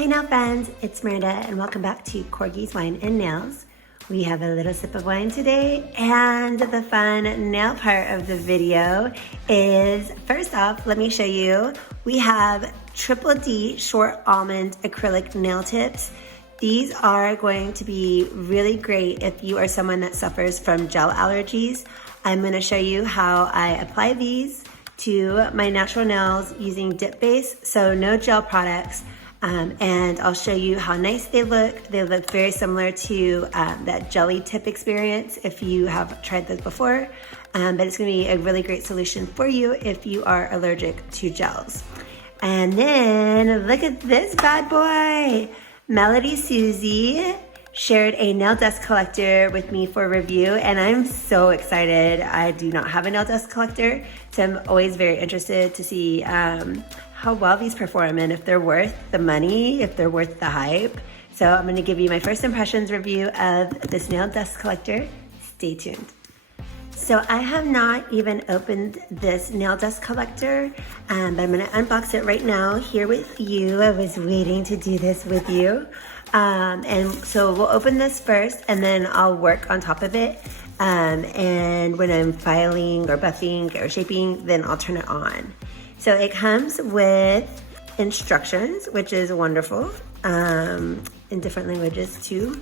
Hi nail friends, it's Miranda and welcome back to Corgi's Wine and Nails. We have a little sip of wine today, and the fun nail part of the video is, first off, let me show you, we have Triple D Short Almond Acrylic Nail Tips. These are going to be really great if you are someone that suffers from gel allergies. I'm going to show you how I apply these to my natural nails using dip base, so no gel products. And I'll show you how nice they look. They look very similar to that jelly tip experience if you have tried those before. But it's gonna be a really great solution for you if you are allergic to gels. And then look at this bad boy. MelodySusie shared a nail dust collector with me for review, and I'm so excited. I do not have a nail dust collector, so I'm always very interested to see how well these perform and if they're worth the money, if they're worth the hype. So I'm gonna give you my first impressions review of this nail dust collector. Stay tuned. So I have not even opened this nail dust collector, but I'm gonna unbox it right now here with you. I was waiting to do this with you. And so we'll open this first and then I'll work on top of it. And when I'm filing or buffing or shaping, then I'll turn it on. So it comes with instructions, which is wonderful, in different languages too.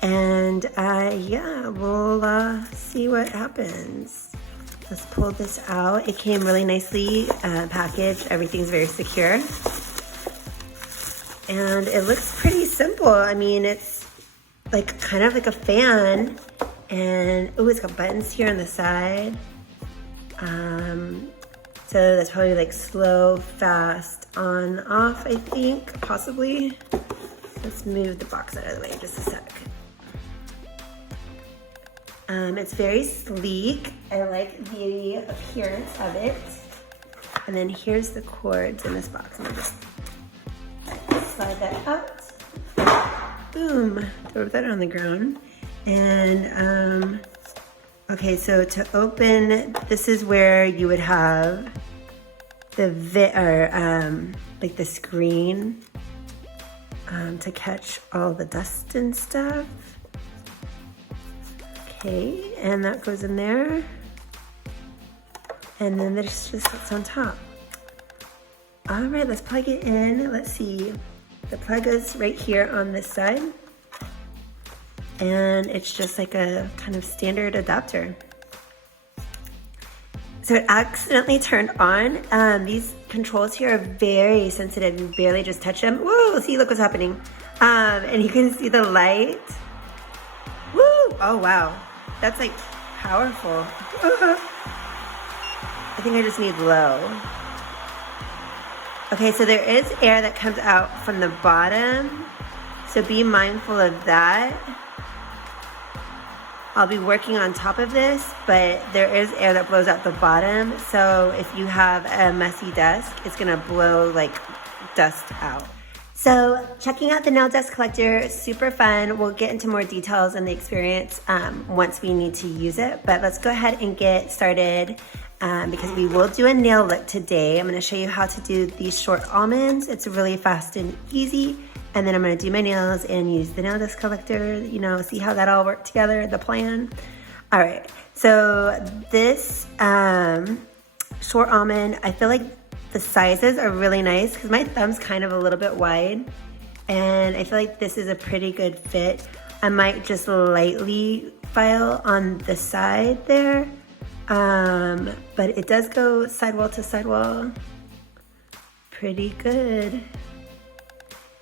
And yeah, we'll see what happens. Let's pull this out. It came really nicely packaged. Everything's very secure. And it looks pretty simple. I mean, it's like kind of like a fan. And oh, it's got buttons here on the side. So that's probably like slow, fast, on, off, I think, possibly. Let's move the box out of the way just a sec. It's very sleek. I like the appearance of it. And then here's the cords in this box. I'm gonna just slide that out. Boom, throw that on the ground. And okay, so to open, this is where you would have the like the screen to catch all the dust and stuff. Okay, and that goes in there. And then there's just what's on top. All right, let's plug it in. Let's see. The plug is right here on this side. And it's just like a kind of standard adapter. So it accidentally turned on. These controls here are very sensitive. You barely just touch them. Whoa, see, look what's happening. And you can see the light. Woo, oh wow. That's like powerful. I think I just need low. Okay, so there is air that comes out from the bottom. So be mindful of that. I'll be working on top of this, but there is air that blows out the bottom. So if you have a messy desk, it's gonna blow like dust out. So checking out the nail dust collector, super fun. We'll get into more details in the experience once we need to use it, but let's go ahead and get started because we will do a nail look today. I'm gonna show you how to do these short almonds. It's really fast and easy. And then I'm gonna do my nails and use the nail dust collector, you know, see how that all worked together, the plan. All right, so this short almond, I feel like the sizes are really nice because my thumb's kind of a little bit wide. And I feel like this is a pretty good fit. I might just lightly file on the side there. But it does go sidewall to sidewall. Pretty good.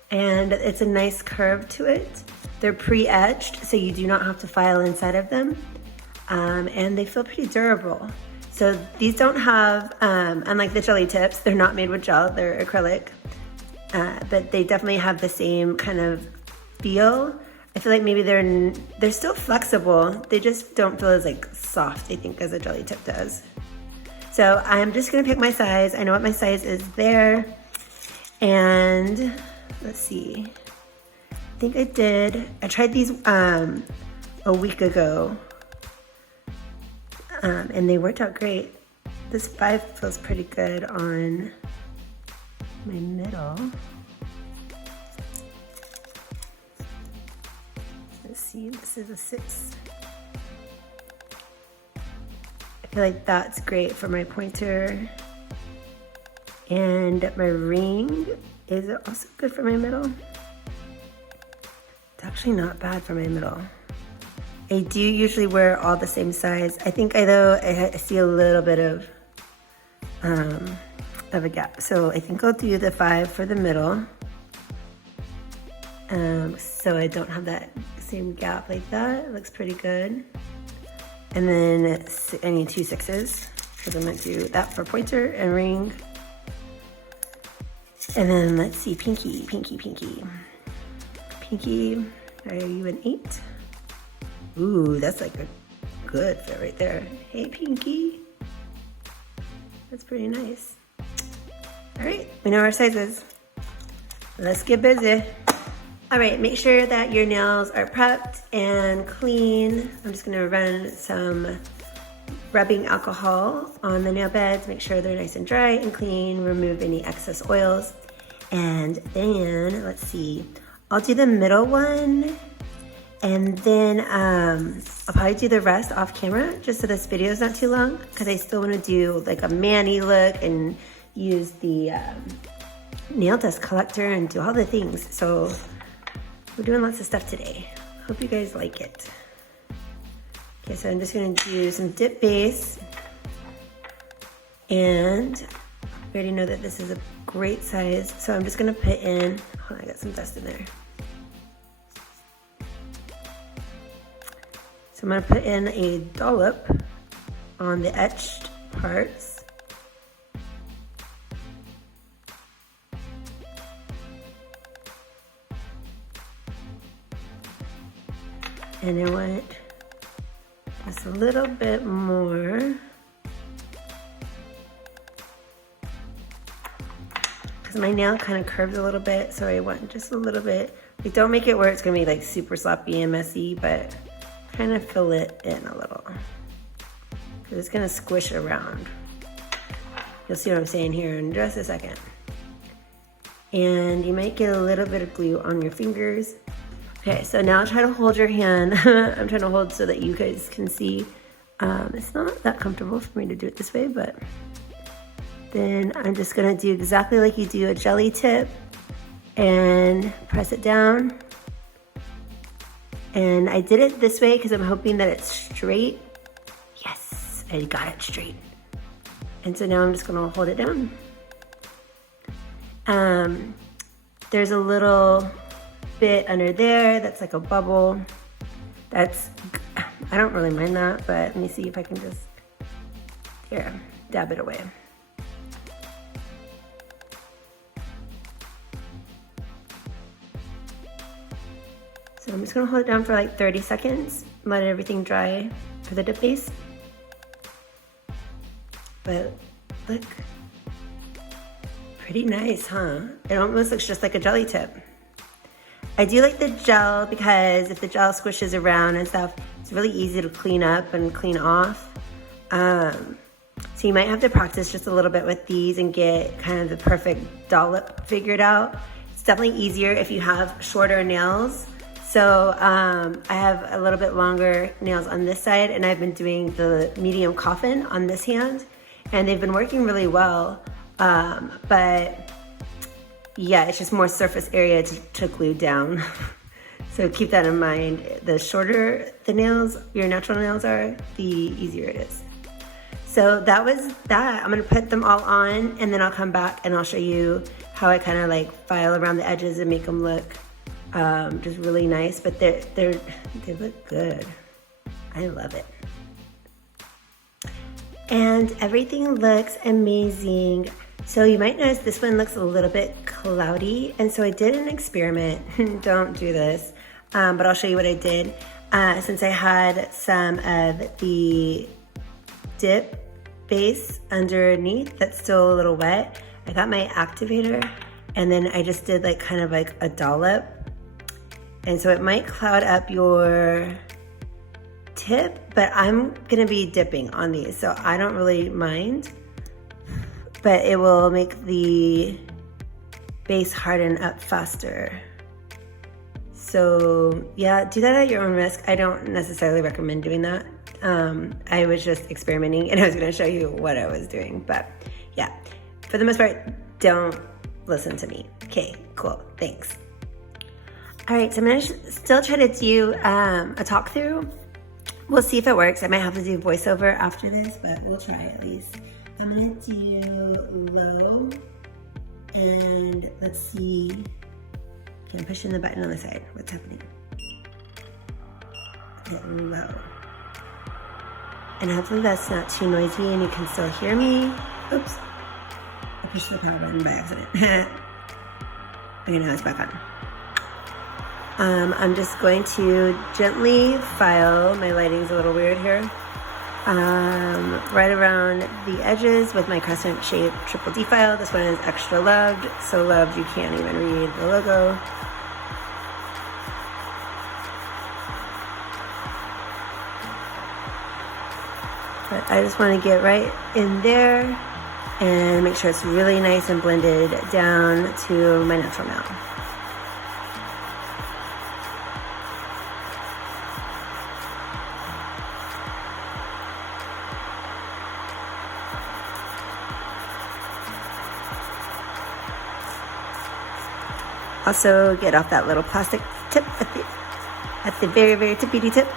And it's a nice curve to it. They're pre-etched, so you do not have to file inside of them. And they feel pretty durable. So these don't have, unlike the jelly tips, they're not made with gel, they're acrylic. But they definitely have the same kind of feel. I feel like maybe they're still flexible. They just don't feel as like soft, I think, as a jelly tip does. So I'm just gonna pick my size. I know what my size is there. And let's see, I think I tried these a week ago and they worked out great. This 5 feels pretty good on my middle. see, this is a 6. I feel like that's great for my pointer. And my ring is also good for my middle. It's actually not bad for my middle. I do usually wear all the same size. I think I see a little bit of a gap. So I think I'll do the 5 for the middle. So I don't have that same gap like that. It looks pretty good. And then I need 2 6s because I'm gonna do that for pointer and ring. And then let's see, pinky. Pinky, are you an 8? Ooh, that's like a good fit right there. Hey, pinky. That's pretty nice. All right, we know our sizes. Let's get busy. All right, make sure that your nails are prepped and clean. I'm just gonna run some rubbing alcohol on the nail beds, make sure they're nice and dry and clean, remove any excess oils. And then, let's see, I'll do the middle one, and then I'll probably do the rest off camera, just so this video is not too long, because I still wanna do like a mani look and use the nail dust collector and do all the things. So we're doing lots of stuff today. Hope you guys like it. Okay, so I'm just gonna do some dip base. And we already know that this is a great size. So I'm just gonna put in, hold on, I got some dust in there. So I'm gonna put in a dollop on the etched parts. And I want just a little bit more. Because my nail kind of curves a little bit, so I want just a little bit. Like, don't make it where it's gonna be like super sloppy and messy, but kind of fill it in a little. Because it's gonna squish around. You'll see what I'm saying here in just a second. And you might get a little bit of glue on your fingers. Okay, so now try to hold your hand. I'm trying to hold so that you guys can see. It's not that comfortable for me to do it this way, but then I'm just gonna do exactly like you do a jelly tip and press it down. And I did it this way because I'm hoping that it's straight. Yes, I got it straight. And so now I'm just gonna hold it down. There's a little bit under there that's like a bubble. That's, I don't really mind that, but let me see if I can just, here, dab it away. So I'm just gonna hold it down for like 30 seconds, let everything dry for the dip base. But look, pretty nice, huh? It almost looks just like a jelly tip. I do like the gel because if the gel squishes around and stuff, it's really easy to clean up and clean off. So you might have to practice just a little bit with these and get kind of the perfect dollop figured out. It's definitely easier if you have shorter nails. So I have a little bit longer nails on this side, and I've been doing the medium coffin on this hand, and they've been working really well. But yeah, it's just more surface area to glue down. So keep that in mind. The shorter the nails, your natural nails are, the easier it is. So that was that. I'm gonna put them all on, and then I'll come back and I'll show you how I kind of like file around the edges and make them look just really nice. But they look good. I love it. And everything looks amazing. So you might notice this one looks a little bit cloudy, and so I did an experiment. Don't do this, but I'll show you what I did. Since I had some of the dip base underneath that's still a little wet, I got my activator, and then I just did like kind of like a dollop. And so it might cloud up your tip, but I'm gonna be dipping on these, so I don't really mind. But it will make the base harden up faster. So yeah, do that at your own risk. I don't necessarily recommend doing that. I was just experimenting and I was gonna show you what I was doing, but yeah, for the most part, don't listen to me. Okay, cool, thanks. All right, so I'm gonna still try to do a talk through. We'll see if it works. I might have to do voiceover after this, but we'll try at least. I'm gonna do low, and let's see. Okay, I'm pushing the button on the side. What's happening? Hit low. And hopefully that's not too noisy and you can still hear me. Oops. I pushed the power button by accident. Okay, now it's back on. I'm just going to gently file. My lighting's a little weird here. Right around the edges with my Crescent shape triple D file. This one is extra loved. So loved you can't even read the logo. But I just want to get right in there and make sure it's really nice and blended down to my natural nail. Also get off that little plastic tip at the very, very tippy tip.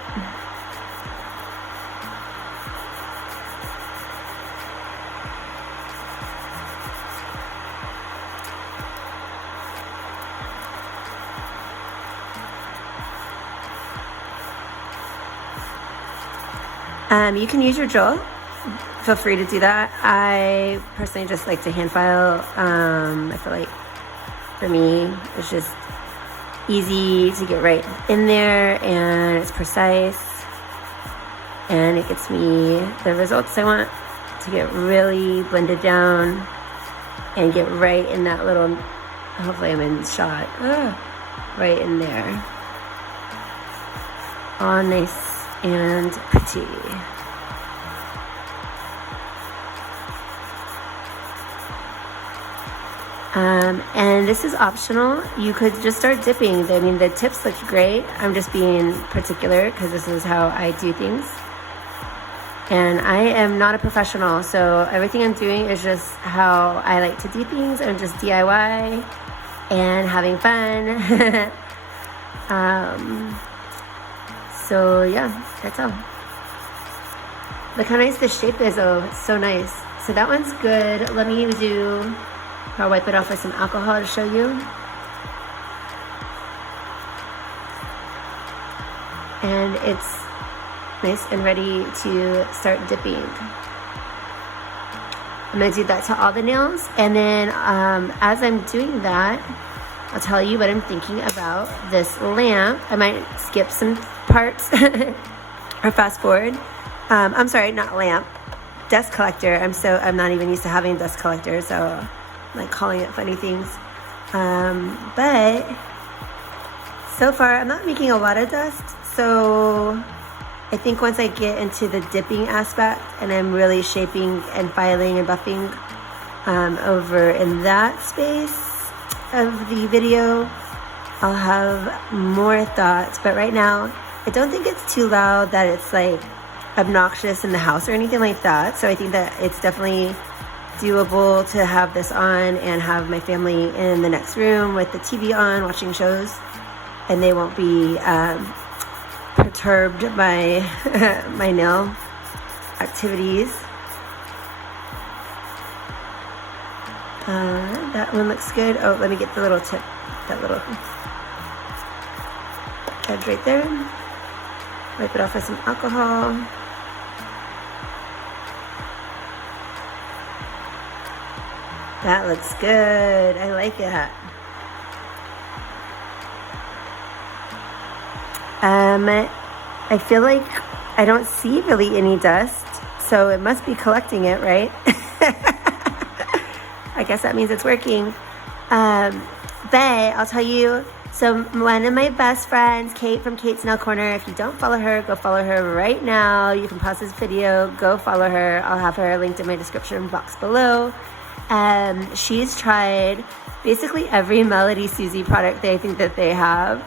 You can use your drill. Feel free to do that. I personally just like to hand file. I feel like for me, it's just easy to get right in there and it's precise and it gets me the results I want to get really blended down and get right in that little, hopefully I'm in shot, right in there. All nice and pretty. And this is optional. You could just start dipping. I mean, the tips look great. I'm just being particular because this is how I do things. And I am not a professional, so everything I'm doing is just how I like to do things. I'm just DIY and having fun. So yeah, that's all. Look how nice this shape is. Oh, it's so nice. So that one's good. Let me do... I'll wipe it off with some alcohol to show you. And it's nice and ready to start dipping. I'm gonna do that to all the nails. And then as I'm doing that, I'll tell you what I'm thinking about this lamp. I might skip some parts or fast forward. I'm sorry, not lamp, dust collector. I'm not even used to having dust collector, so like calling it funny things, but so far I'm not making a lot of dust, so I think once I get into the dipping aspect and I'm really shaping and filing and buffing over in that space of the video, I'll have more thoughts. But right now I don't think it's too loud that it's like obnoxious in the house or anything like that, so I think that it's definitely doable to have this on and have my family in the next room with the TV on watching shows, and they won't be perturbed by my nail activities. That one looks good. Oh, let me get the little tip, that little edge right there. Wipe it off with some alcohol. That looks good. I like it. I feel like I don't see really any dust, so it must be collecting it, right? I guess that means it's working. But I'll tell you, so one of my best friends, Kate from Kate's Nail Corner, if you don't follow her, go follow her right now. You can pause this video, go follow her. I'll have her linked in my description box below. She's tried basically every MelodySusie product they think that they have,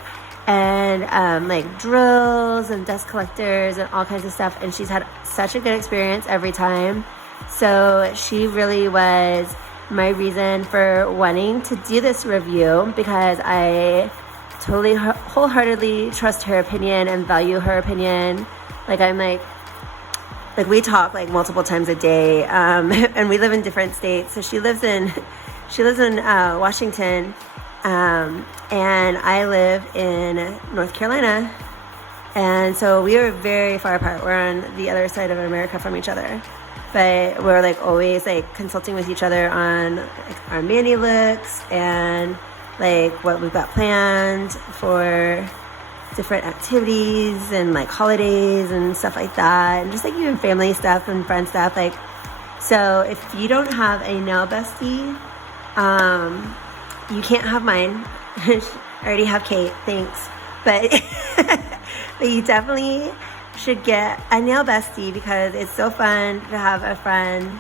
and like drills and dust collectors and all kinds of stuff. And she's had such a good experience every time. So she really was my reason for wanting to do this review, because I totally wholeheartedly trust her opinion and value her opinion. Like I'm like we talk like multiple times a day, and we live in different states. So she lives in Washington, and I live in North Carolina, and so we are very far apart. We're on the other side of America from each other, but we're like always like consulting with each other on like our mani looks and like what we've got planned for different activities and like holidays and stuff like that, and just like even family stuff and friend stuff. Like, so if you don't have a nail bestie, you can't have mine. I already have Kate, thanks, but but you definitely should get a nail bestie, because it's so fun to have a friend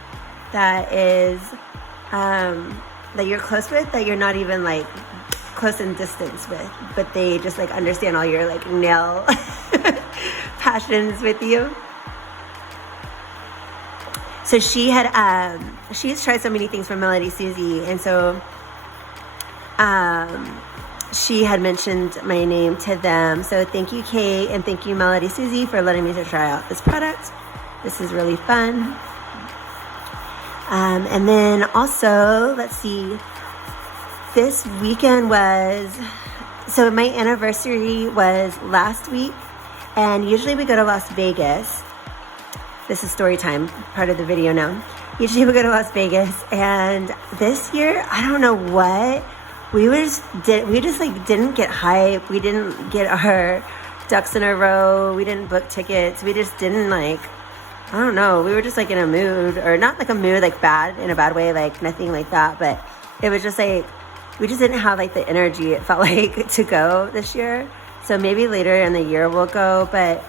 that is that you're close with, that you're not even like close in distance with, but they just like understand all your like nail passions with you. So she had she's tried so many things from MelodySusie, and so she had mentioned my name to them. So thank you, Kate, and thank you, MelodySusie, for letting me to try out this product. This is really fun. And then also, let's see, this weekend was, so my anniversary was last week, and usually we go to Las Vegas. This is Storytime, part of the video now. Usually we go to Las Vegas, and this year, I don't know what, we just like didn't get hype. We didn't get our ducks in a row. We didn't book tickets. We just didn't like, I don't know. We were just like in a mood, or not like a mood, like bad, in a bad way, like nothing like that. But it was just like, we just didn't have like the energy, it felt like, to go this year. So maybe later in the year we'll go. But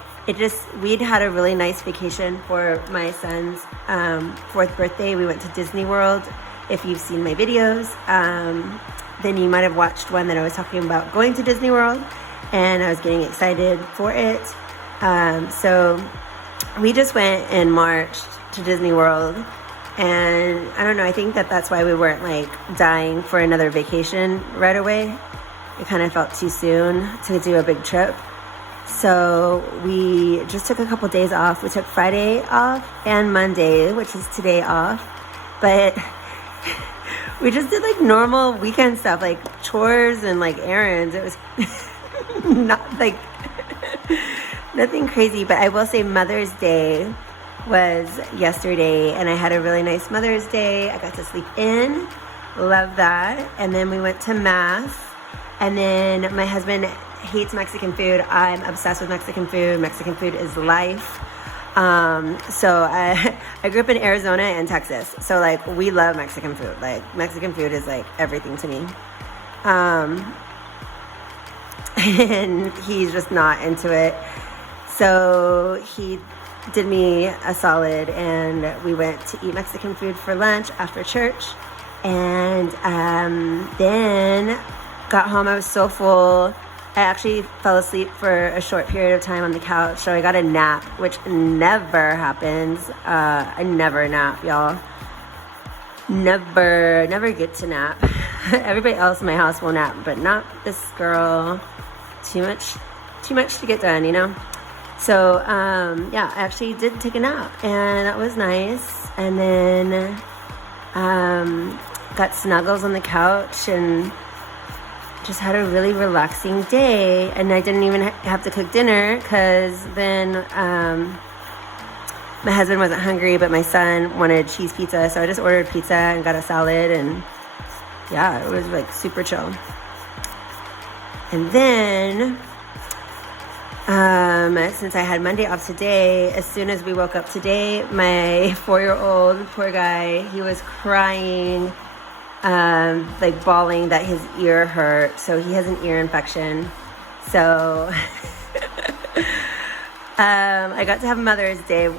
we'd had a really nice vacation for my son's 4th birthday. We went to Disney World. If you've seen my videos, then you might have watched one that I was talking about going to Disney World, and I was getting excited for it. So we just went in March to Disney World, and I don't know, I think that's why we weren't like dying for another vacation right away. It kind of felt too soon to do a big trip. So we just took a couple days off. We took Friday off and Monday, which is today, off. But we just did like normal weekend stuff, like chores and like errands. It was not like nothing crazy. But I will say Mother's Day was yesterday, and I had a really nice Mother's Day. I got to sleep in, love that. And then we went to Mass, and then my husband hates Mexican food. I'm obsessed with Mexican food. Mexican food is life. So I grew up in Arizona and Texas, so like we love Mexican food. Like Mexican food is like everything to me. And he's just not into it. So he did me a solid, and we went to eat Mexican food for lunch after church, and then got home. I was so full. I actually fell asleep for a short period of time on the couch, so I got a nap, which never happens. I never nap, y'all. Never get to nap. Everybody else in my house will nap, but not this girl. Too much to get done, you know? So, yeah, I actually did take a nap, and that was nice. And then got snuggles on the couch and just had a really relaxing day. And I didn't even have to cook dinner, because then my husband wasn't hungry, but my son wanted cheese pizza, so I just ordered pizza and got a salad, and yeah, it was like super chill. And then since I had Monday off today, as soon as we woke up today, my 4-year-old, poor guy, he was crying, like bawling that his ear hurt. So he has an ear infection. So I got to have Mother's Day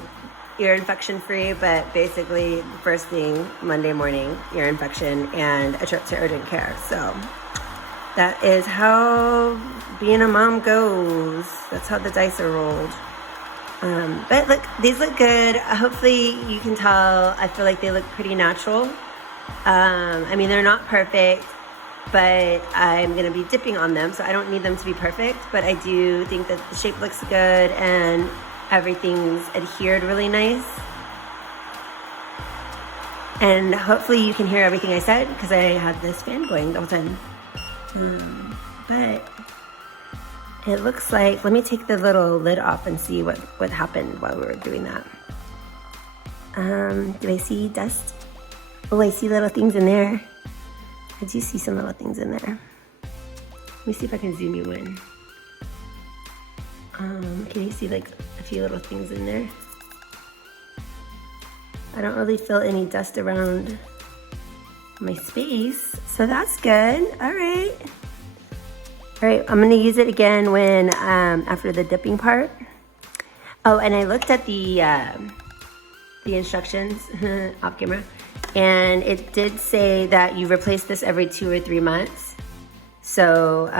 ear infection free, but basically first thing Monday morning, ear infection and a trip to urgent care. So that is how being a mom goes. That's how the dice are rolled. But look, these look good. Hopefully you can tell, I feel like they look pretty natural. I mean, they're not perfect, but I'm gonna be dipping on them, so I don't need them to be perfect, but I do think that the shape looks good and everything's adhered really nice. And hopefully you can hear everything I said because I had this fan going the whole time. But it looks like, let me take the little lid off and see what happened while we were doing that. Do I see dust? Oh, I see little things in there. I do see some little things in there. Let me see if I can zoom you in. Can you see like a few little things in there? I don't really feel any dust around my space, so that's good. All right. All right, I'm gonna use it again when, after the dipping part. Oh, and I looked at the instructions off camera, and it did say that you replace this every 2 or 3 months. So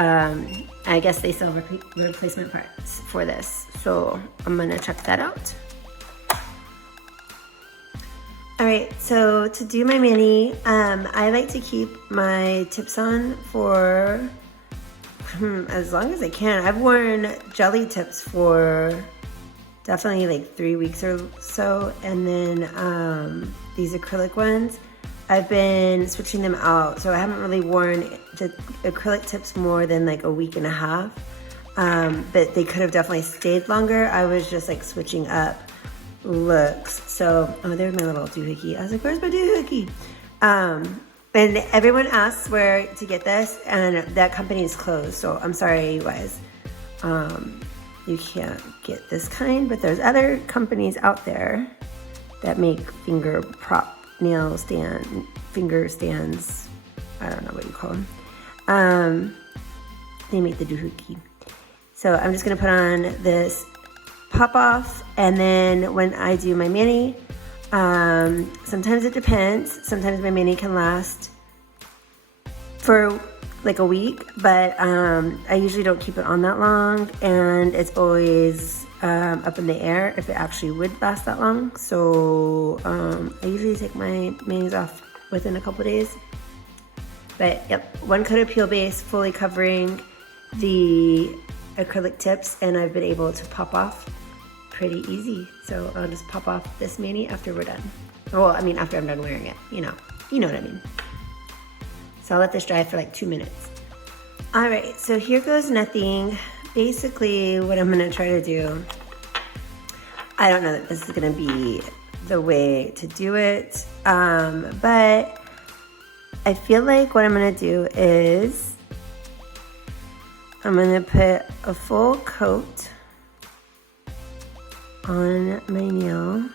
I guess they sell replacement parts for this. So I'm gonna check that out. All right, so to do my mani, I like to keep my tips on for as long as I can. I've worn jelly tips for definitely like 3 weeks or so, and then these acrylic ones, I've been switching them out, so I haven't really worn the acrylic tips more than like a week and a half, but they could have definitely stayed longer. I was just like switching up looks. So, oh, there's my little doohickey. I was like, where's my doohickey? And everyone asks where to get this, and that company is closed, so I'm sorry, you guys. You can't get this kind, but there's other companies out there that make finger prop nail stand, finger stands. I don't know what you call them. They make the doohickey. So I'm just gonna put on this pop off, and then when I do my mani, sometimes it depends. Sometimes my mani can last for like a week, but I usually don't keep it on that long, and it's always up in the air if it actually would last that long. So I usually take my manis off within a couple days. But yep, 1 coat of peel base fully covering the acrylic tips, and I've been able to pop off pretty easy. So I'll just pop off this mani after we're done. Well, I mean, after I'm done wearing it, you know what I mean. So I'll let this dry for like 2 minutes. All right, so here goes nothing. Basically, what I'm gonna try to do, I don't know that this is gonna be the way to do it, but I feel like what I'm gonna do is I'm gonna put a full coat on my nail.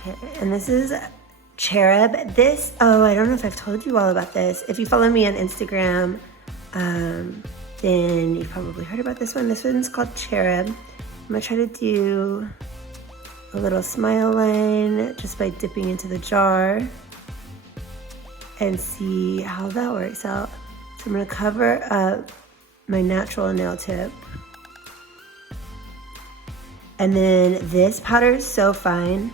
Okay, and this is Cherub. This, oh, I don't know if I've told you all about this. If you follow me on Instagram, then you've probably heard about this one. This one's called Cherub. I'm gonna try to do a little smile line just by dipping into the jar and see how that works out. So I'm gonna cover up my natural nail tip. And then this powder is so fine,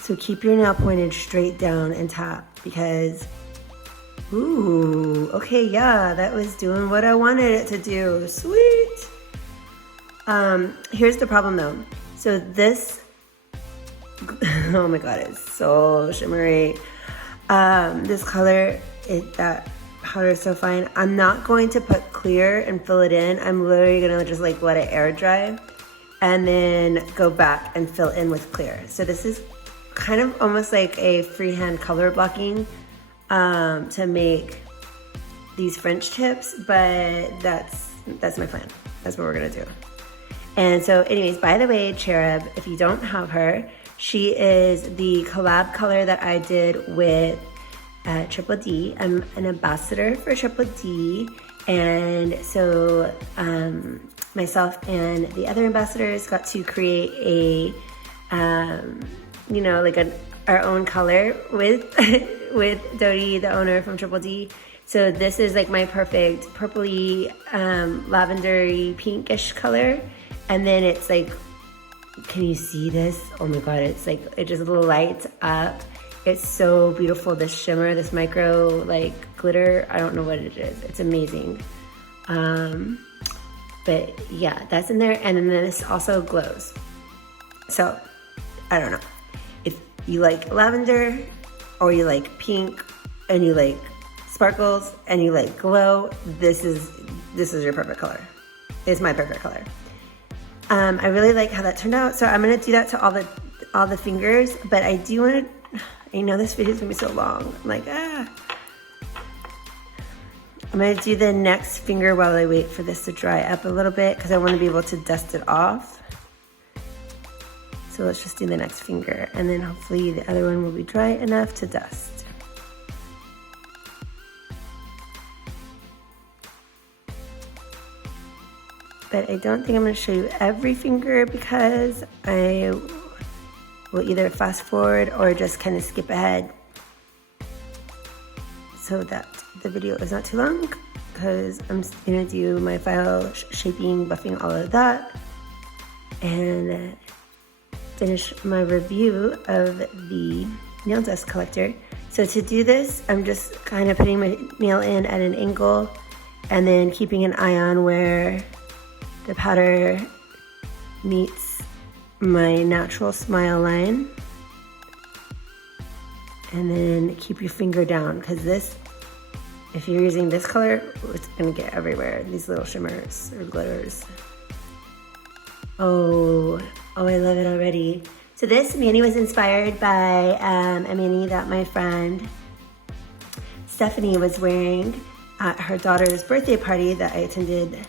so keep your nail pointed straight down and tap, because, ooh, okay, yeah, that was doing what I wanted it to do. Sweet. Here's the problem though. So this, oh my God, it's so shimmery. This color, that powder is so fine. I'm not going to put clear and fill it in. I'm literally gonna just like let it air dry and then go back and fill in with clear. So this is kind of almost like a freehand color blocking to make these French tips, but that's my plan. That's what we're gonna do. And so anyways, by the way, Cherub, if you don't have her, she is the collab color that I did with Triple D. I'm an ambassador for Triple D, and so myself and the other ambassadors got to create a, you know, like our own color with with Dodie, the owner from Triple D. So this is like my perfect purpley, lavendery, pinkish color. And then it's like, can you see this? Oh my God, it's like, it just lights up. It's so beautiful, this shimmer, this micro like glitter. I don't know what it is. It's amazing. But yeah, that's in there. And then this also glows. So I don't know. If you like lavender or you like pink and you like sparkles and you like glow, this is your perfect color. It's my perfect color. I really like how that turned out. So I'm gonna do that to all the fingers, but I do wanna, I know this video is gonna be so long. I'm like, I'm gonna do the next finger while I wait for this to dry up a little bit because I wanna be able to dust it off. So let's just do the next finger and then hopefully the other one will be dry enough to dust. But I don't think I'm gonna show you every finger because I will either fast forward or just kind of skip ahead so that the video is not too long because I'm gonna do my file shaping, buffing, all of that, and finish my review of the nail dust collector. So to do this, I'm just kind of putting my nail in at an angle and then keeping an eye on where the powder meets my natural smile line. And then keep your finger down because this, if you're using this color, it's gonna get everywhere. These little shimmers or glitters. Oh, I love it already. So this mani was inspired by a mani that my friend Stephanie was wearing at her daughter's birthday party that I attended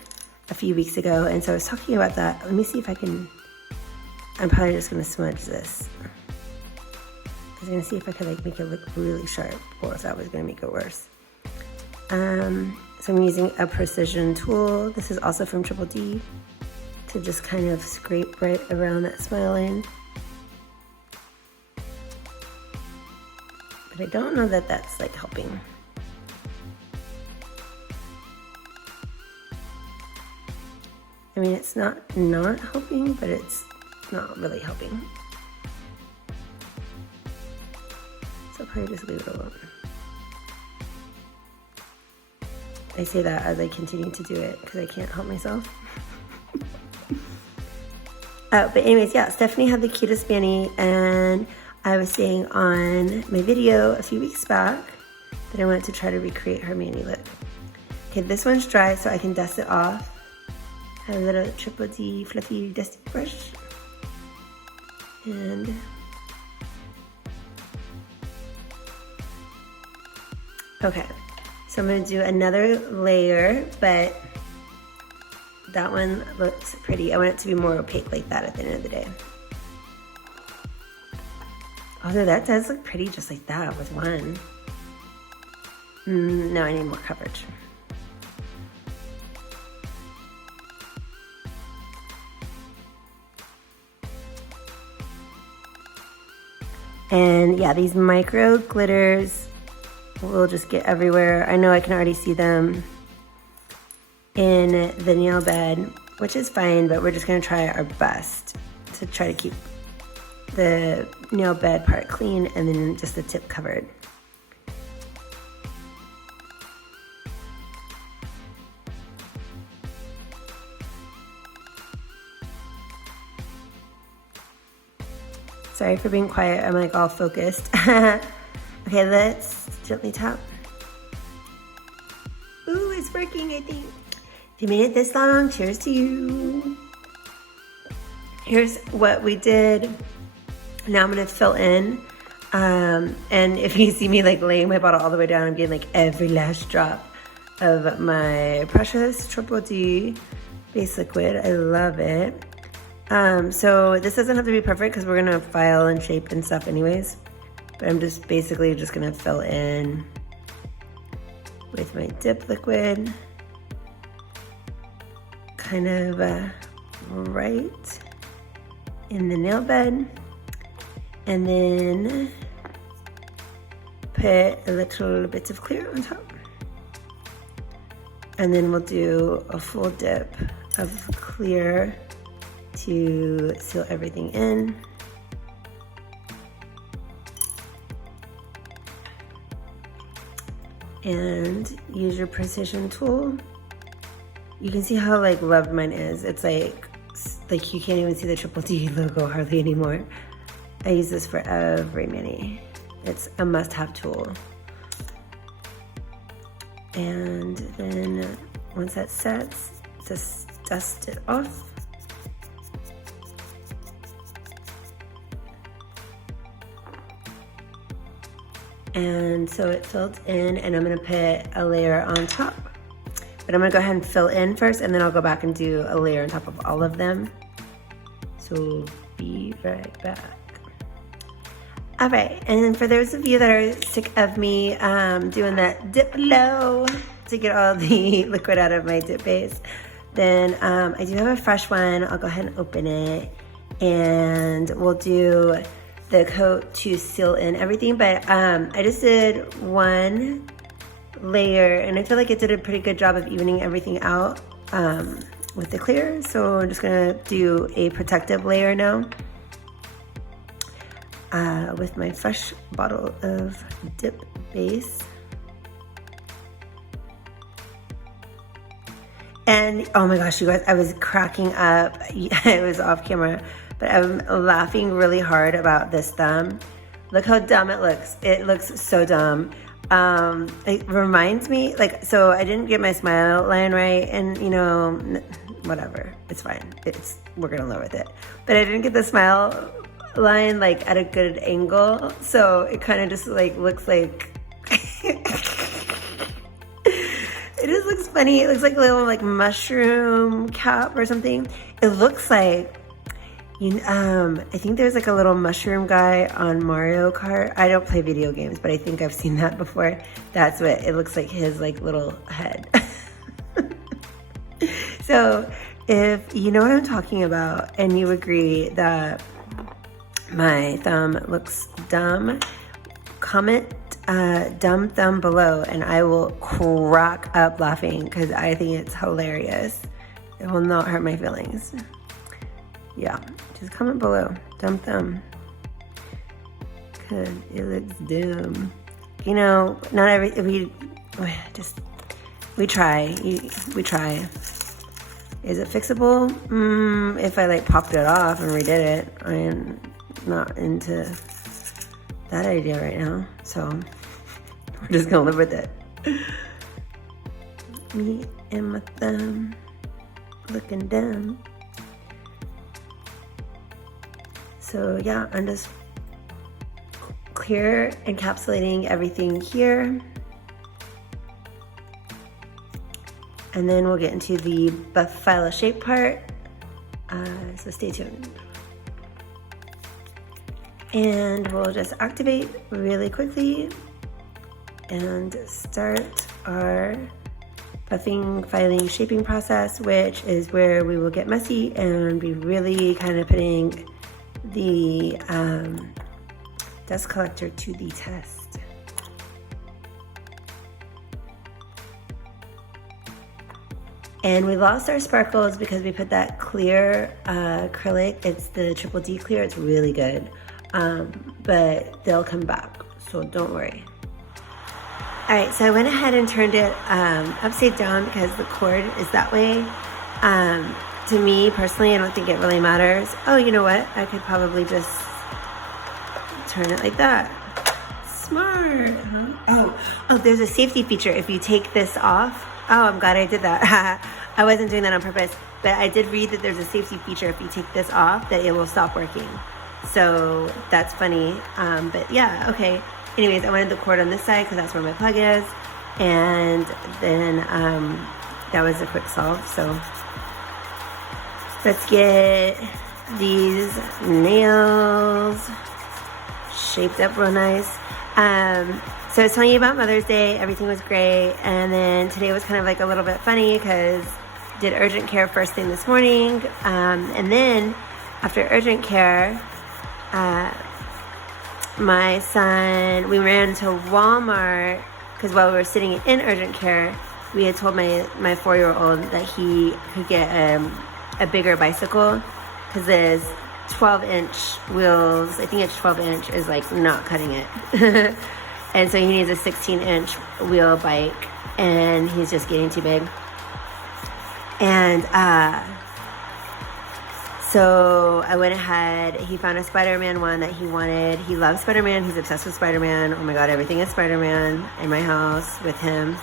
a few weeks ago. And so I was talking about that. Let me see if I can, I'm probably just gonna smudge this. I was gonna see if I could like make it look really sharp or if that was gonna make it worse. So I'm using a precision tool. This is also from Triple D to just kind of scrape right around that smile line. But I don't know that that's like helping. I mean, it's not helping, but it's not really helping. So I'll probably just leave it alone. I say that as I continue to do it because I can't help myself. But anyways, yeah, Stephanie had the cutest mani, and I was saying on my video a few weeks back that I wanted to try to recreate her mani look. Okay, this one's dry, so I can dust it off. I have a little Triple D fluffy dusty brush. And okay, so I'm gonna do another layer, but that one looks pretty. I want it to be more opaque like that at the end of the day. Although that does look pretty just like that with one. No, I need more coverage. And yeah, these micro glitters will just get everywhere. I know I can already see them in the nail bed, which is fine, but we're just gonna try our best to try to keep the nail bed part clean and then just the tip covered. Sorry for being quiet, I'm like all focused. Okay, let's gently tap. Ooh, it's working, I think. If you made it this long, cheers to you. Here's what we did. Now I'm gonna fill in. And if you see me like laying my bottle all the way down, I'm getting like every last drop of my precious Triple D base liquid. I love it. So this doesn't have to be perfect because we're gonna file and shape and stuff anyways. But I'm just basically just gonna fill in with my dip liquid, kind of right in the nail bed. And then put a little bit of clear on top. And then we'll do a full dip of clear to seal everything in. And use your precision tool. You can see how like loved mine is. It's like you can't even see the Triple D logo hardly anymore. I use this for every mini. It's a must-have tool. And then once that sets, just dust it off. And so it filled in, and I'm gonna put a layer on top. But I'm gonna go ahead and fill in first, and then I'll go back and do a layer on top of all of them. So be right back. All right, and for those of you that are sick of me doing that dip low to get all the liquid out of my dip base, then I do have a fresh one. I'll go ahead and open it, and we'll do the coat to seal in everything. But I just did one layer, and I feel like it did a pretty good job of evening everything out with the clear. So I'm just gonna do a protective layer now with my fresh bottle of dip base. And oh my gosh, you guys, I was cracking up. It was off camera, but I'm laughing really hard about this thumb. Look how dumb it looks. It looks so dumb. It reminds me, like, so I didn't get my smile line right, and you know, whatever, it's fine. We're gonna live with it. But I didn't get the smile line like at a good angle, so it kind of just like looks like it just looks funny. It looks like a little like mushroom cap or something. It looks like, I think there's like a little mushroom guy on Mario Kart. I don't play video games, but I think I've seen that before. That's what it looks like, his like little head. So if you know what I'm talking about and you agree that my thumb looks dumb, comment dumb thumb below, and I will crack up laughing because I think it's hilarious. It will not hurt my feelings. Yeah, just comment below, dumb thumb, because it looks dumb. You know, not every, we try. Is it fixable? If I like popped it off and redid it, I'm not into that idea right now, so we're just gonna live with it. Me and my thumb looking dumb. So yeah, I'm just clear encapsulating everything here. And then we'll get into the buffalo shape part, so stay tuned. And we'll just activate really quickly and start our buffing, filing, shaping process, which is where we will get messy and be really kind of putting the dust collector to the test. And we lost our sparkles because we put that clear acrylic. It's the Triple D clear. It's really good. But they'll come back, so don't worry. All right, so I went ahead and turned it upside down because the cord is that way. To me personally, I don't think it really matters. Oh, you know what? I could probably just turn it like that. Smart, huh? Oh, there's a safety feature. If you take this off, oh, I'm glad I did that. I wasn't doing that on purpose, but I did read that there's a safety feature. If you take this off, that it will stop working. So that's funny, but yeah, okay. Anyways, I wanted the cord on this side because that's where my plug is, and then that was a quick solve. So let's get these nails shaped up real nice. So I was telling you about Mother's Day, everything was great, and then today was kind of like a little bit funny because did urgent care first thing this morning, and then after urgent care, my son, we ran to Walmart because while we were sitting in urgent care, we had told my 4-year-old that he could get a bigger bicycle because there's 12-inch wheels. I think it's 12-inch is like not cutting it. And so he needs a 16-inch wheel bike, and he's just getting too big. And so I went ahead, he found a Spider-Man one that he wanted. He loves Spider-Man, he's obsessed with Spider-Man. Oh my God, everything is Spider-Man in my house with him.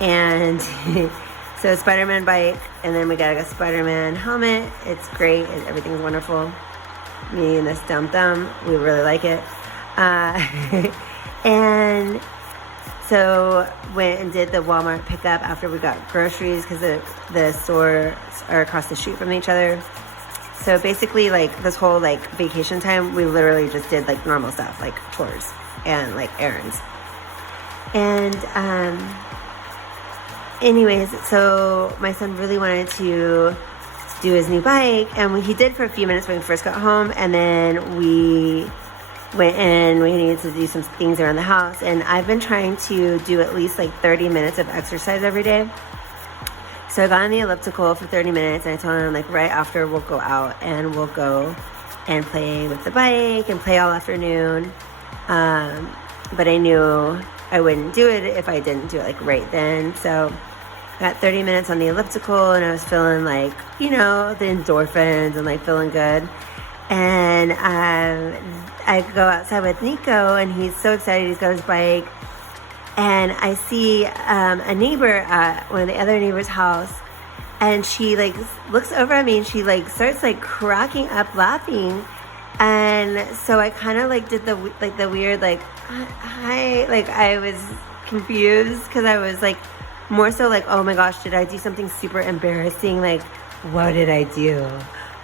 And so Spider-Man bike, and then we got a Spider-Man helmet. It's great, everything's wonderful. Me and this dumb thumb, we really like it. And so went and did the Walmart pickup after we got groceries because the stores are across the street from each other. So basically, like, this whole, like, vacation time, we literally just did, like, normal stuff, like chores and, like, errands. And anyways, so my son really wanted to do his new bike, and he did for a few minutes when we first got home, and then we went in, we needed to do some things around the house, and I've been trying to do at least like 30 minutes of exercise every day. So I got on the elliptical for 30 minutes, and I told him, like, right after we'll go out and we'll go and play with the bike and play all afternoon. But I knew I wouldn't do it if I didn't do it like right then. So I got 30 minutes on the elliptical, and I was feeling like, you know, the endorphins and like feeling good. And I go outside with Nico, and he's so excited. He's got his bike, and I see a neighbor at one of the other neighbors' house, and she like looks over at me, and she like starts like cracking up laughing. And so I kind of like did the weird like hi, like I was confused because I was like more so like, oh my gosh, did I do something super embarrassing? Like, what did I do?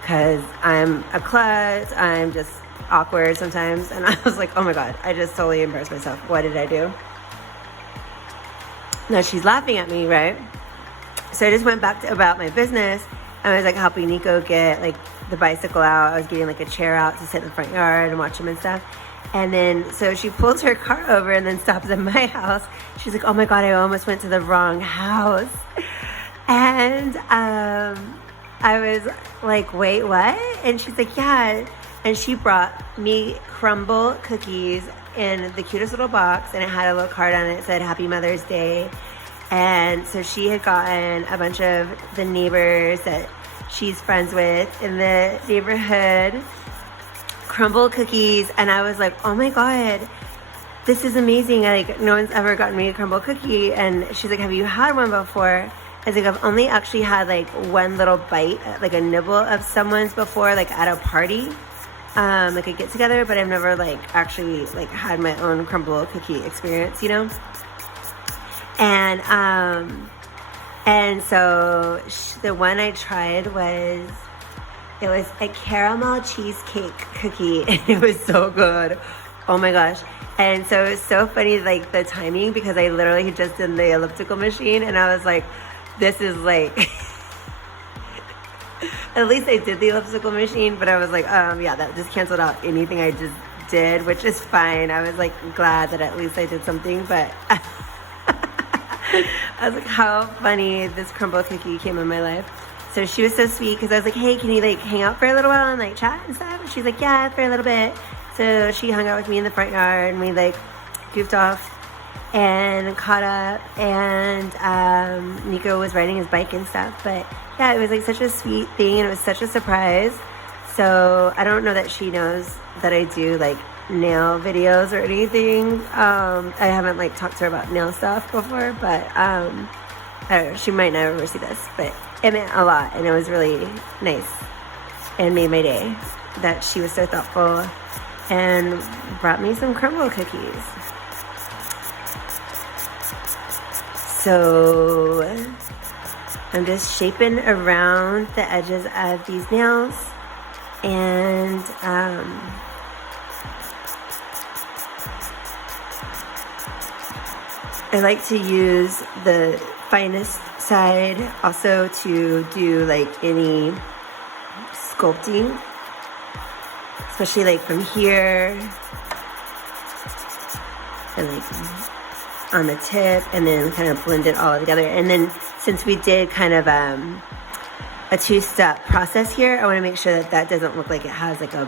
Because I'm a klutz, I'm just awkward sometimes. And I was like, oh my God, I just totally embarrassed myself. What did I do? Now she's laughing at me, right? So I just went back to about my business. I was like helping Nico get like the bicycle out. I was getting like a chair out to sit in the front yard and watch him and stuff. And then, so she pulls her car over and then stops at my house. She's like, oh my God, I almost went to the wrong house. And I was like, wait, what? And she's like, yeah. And she brought me crumble cookies in the cutest little box, and it had a little card on it that said Happy Mother's Day. And so she had gotten a bunch of the neighbors that she's friends with in the neighborhood crumble cookies, and I was like, oh my God, this is amazing. Like, no one's ever gotten me a crumble cookie. And she's like, have you had one before? I was like, I've only actually had like one little bite, like a nibble of someone's before, like at a party, like a get together, but I've never like actually like had my own crumble cookie experience, you know? And so the one I tried was, it was a caramel cheesecake cookie, and it was so good. Oh my gosh. And so it was so funny, like the timing, because I literally just did the elliptical machine, and I was like, this is like, at least I did the elliptical machine, but I was like, yeah, that just canceled out anything I just did, which is fine. I was like glad that at least I did something, but I was like, how funny this crumble cookie came in my life. So she was so sweet, because I was like, hey, can you like hang out for a little while and like chat and stuff? And she's like, yeah, for a little bit. So she hung out with me in the front yard, and we like goofed off and caught up, and Nico was riding his bike and stuff. But yeah, it was like such a sweet thing, and it was such a surprise. So I don't know that she knows that I do like nail videos or anything. I haven't like talked to her about nail stuff before, but I don't know, she might never see this, but it meant a lot, and it was really nice and made my day that she was so thoughtful and brought me some crumble cookies. So I'm just shaping around the edges of these nails, and I like to use the finest side also to do like any sculpting, especially like from here and like on the tip, and then kind of blend it all together. And then since we did kind of a two-step process here, I want to make sure that that doesn't look like it has like a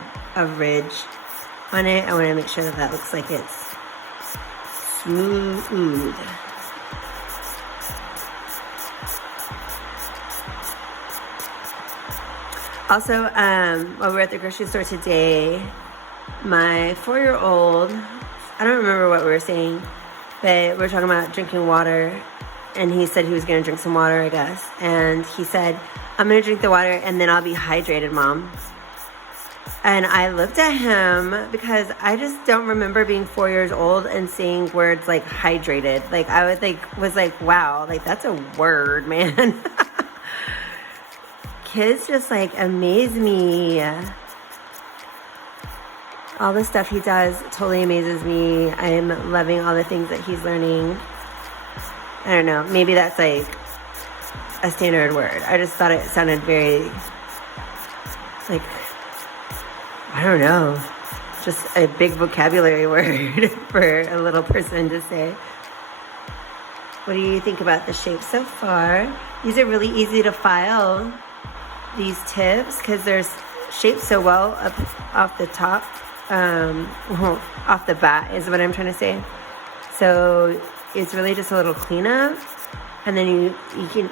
ridge on it. I want to make sure that that looks like it's smooth. Also, while we were at the grocery store today, my 4-year-old, I don't remember what we were saying, but we were talking about drinking water, and he said he was going to drink some water, I guess. And he said, I'm going to drink the water and then I'll be hydrated, Mom. And I looked at him because I just don't remember being 4 years old and seeing words like hydrated. Like I would was like, wow, like that's a word, man. Kids just like amaze me. All the stuff he does totally amazes me. I'm loving all the things that he's learning. I don't know, maybe that's like a standard word. I just thought it sounded very, like, I don't know, just a big vocabulary word for a little person to say. What do you think about the shape so far? These are really easy to file, these tips, because they're shaped so well up off the top, off the bat is what I'm trying to say. So it's really just a little cleanup, and then you can,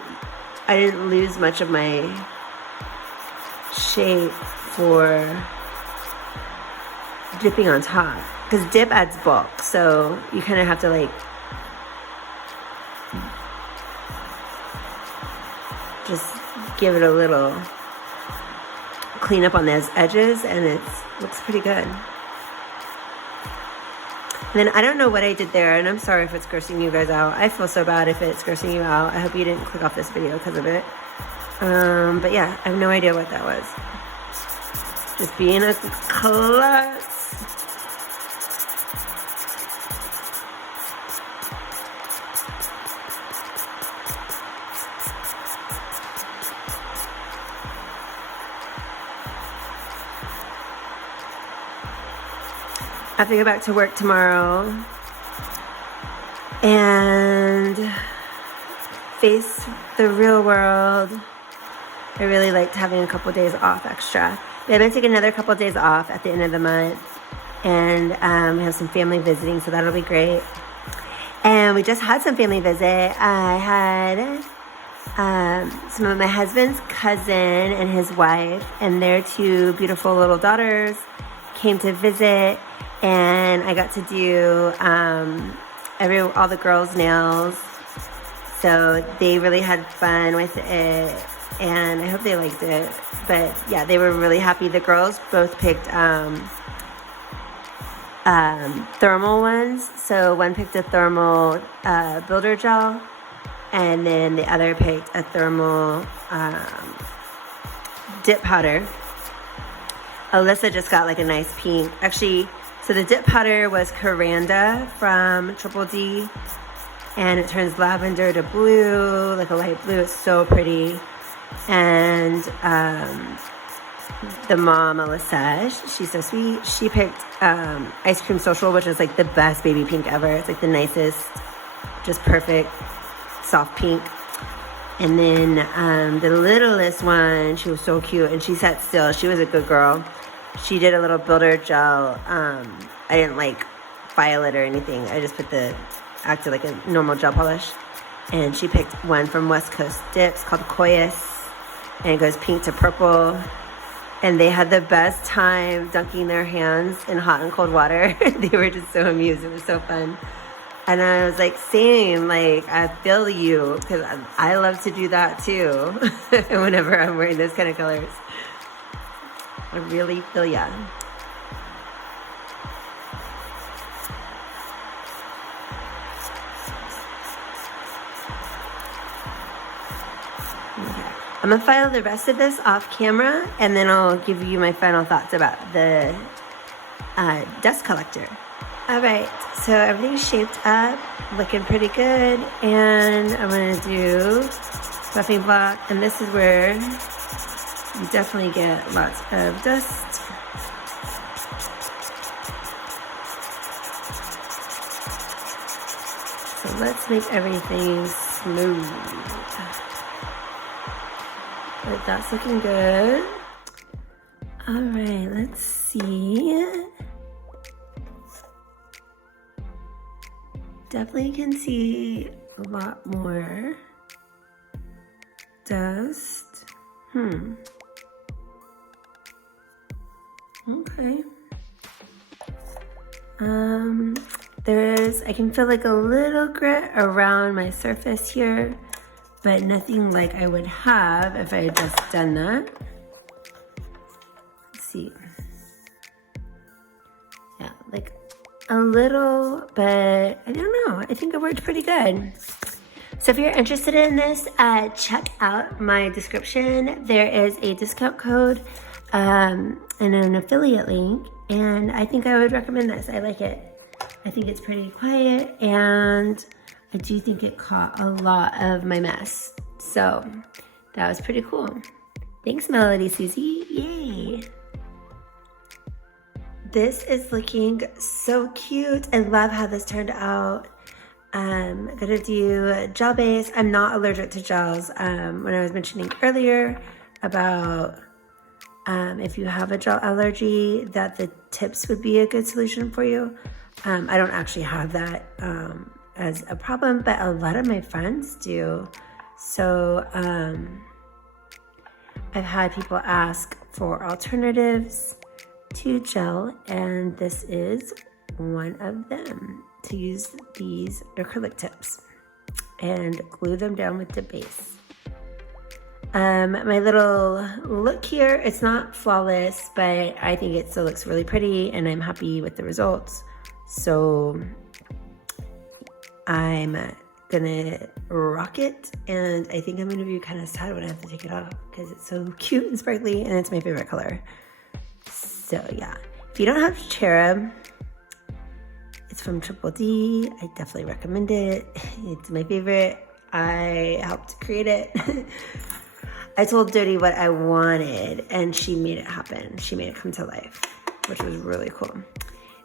I didn't lose much of my shape for dipping on top, because dip adds bulk, so you kind of have to like just give it a little clean up on those edges, and it looks pretty good. And then I don't know what I did there, and I'm sorry if it's grossing you guys out. I feel so bad if it's grossing you out. I hope you didn't click off this video because of it. But yeah, I have no idea what that was. Just being a klutz. I have to go back to work tomorrow and face the real world. I really liked having a couple days off extra. But I'm going to take another couple days off at the end of the month, and we have some family visiting, so that'll be great. And we just had some family visit. I had some of my husband's cousin and his wife and their 2 beautiful little daughters came to visit. And I got to do all the girls' nails. So they really had fun with it, and I hope they liked it. But yeah, they were really happy. The girls both picked thermal ones. So one picked a thermal builder gel, and then the other picked a thermal dip powder. Alyssa just got like a nice pink. Actually, so the dip powder was Coranda from Triple D, and it turns lavender to blue, like a light blue. It's so pretty. And the mom, Alyssa, she's so sweet. She picked Ice Cream Social, which is like the best baby pink ever. It's like the nicest, just perfect, soft pink. And then the littlest one, she was so cute, and she sat still. She was a good girl. She did a little builder gel. I didn't like file it or anything. I just acted like a normal gel polish. And she picked one from West Coast Dips called Koyas, and it goes pink to purple. And they had the best time dunking their hands in hot and cold water. They were just so amused. It was so fun. And I was like, same, like, I feel you, because I love to do that too whenever I'm wearing those kind of colors. I really feel ya. I'm gonna file the rest of this off camera, and then I'll give you my final thoughts about the dust collector. All right, so everything's shaped up, looking pretty good, and I'm gonna do buffing block, and this is where you definitely get lots of dust. let's make everything smooth. But that's looking good. All right, let's see. Definitely can see a lot more dust. Okay. I can feel like a little grit around my surface here, but nothing like I would have if I had just done that. Let's see. Yeah, like a little, but I don't know. I think it worked pretty good. So if you're interested in this, check out my description. There is a discount code and an affiliate link, and I think I would recommend this. I like it. I think it's pretty quiet, and I do think it caught a lot of my mess. So that was pretty cool. Thanks, MelodySusie. Yay! This is looking so cute. I love how this turned out. I'm gonna do gel base. I'm not allergic to gels. When I was mentioning earlier about if you have a gel allergy, that the tips would be a good solution for you. I don't actually have that as a problem, but a lot of my friends do. So I've had people ask for alternatives to gel, and this is one of them, to use these acrylic tips and glue them down with the base. My little look here, it's not flawless, but I think it still looks really pretty, and I'm happy with the results. So I'm gonna rock it, and I think I'm gonna be kind of sad when I have to take it off because it's so cute and sparkly, and it's my favorite color. So yeah, if you don't have Cherub, it's from Triple D. I definitely recommend it. It's my favorite. I helped create it. I told Dodie what I wanted, and she made it happen. She made it come to life, which was really cool.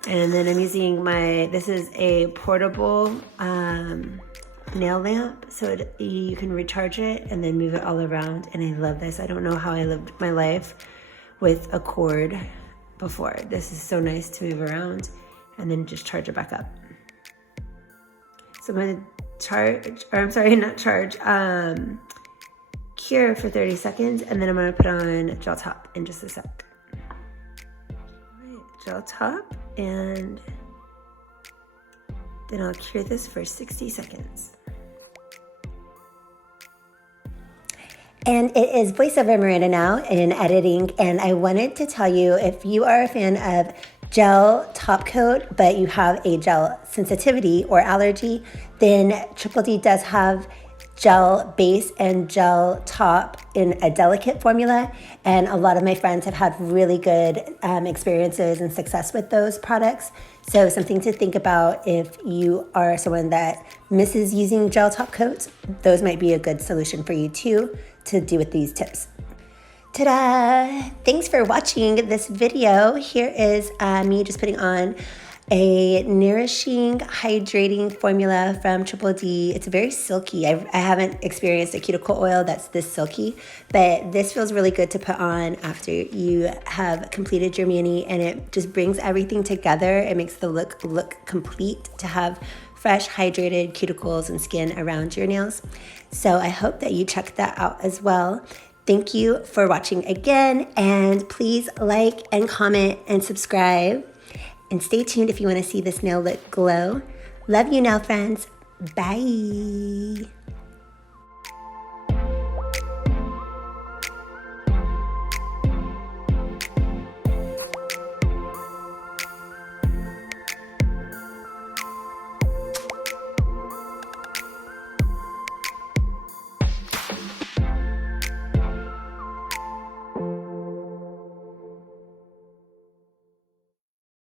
And then I'm using this is a portable nail lamp, so you can recharge it and then move it all around. And I love this. I don't know how I lived my life with a cord before. This is so nice to move around and then just charge it back up. So I'm gonna cure for 30 seconds, and then I'm gonna put on gel top in just a sec. All right, gel top, and then I'll cure this for 60 seconds. And it is voiceover Miranda now in editing, and I wanted to tell you, if you are a fan of gel top coat, but you have a gel sensitivity or allergy, then Triple D does have gel base and gel top in a delicate formula, and a lot of my friends have had really good experiences and success with those products. So something to think about if you are someone that misses using gel top coats. Those might be a good solution for you too, to do with these tips. Ta-da! Thanks for watching this video. Here is me just putting on a nourishing, hydrating formula from Triple D. It's very silky. I haven't experienced a cuticle oil that's this silky, but this feels really good to put on after you have completed your mani, and it just brings everything together. It makes the look complete to have fresh, hydrated cuticles and skin around your nails. So I hope that you check that out as well. Thank you for watching again, and please like and comment and subscribe. And stay tuned if you want to see this nail look glow. Love you, nail friends. Bye.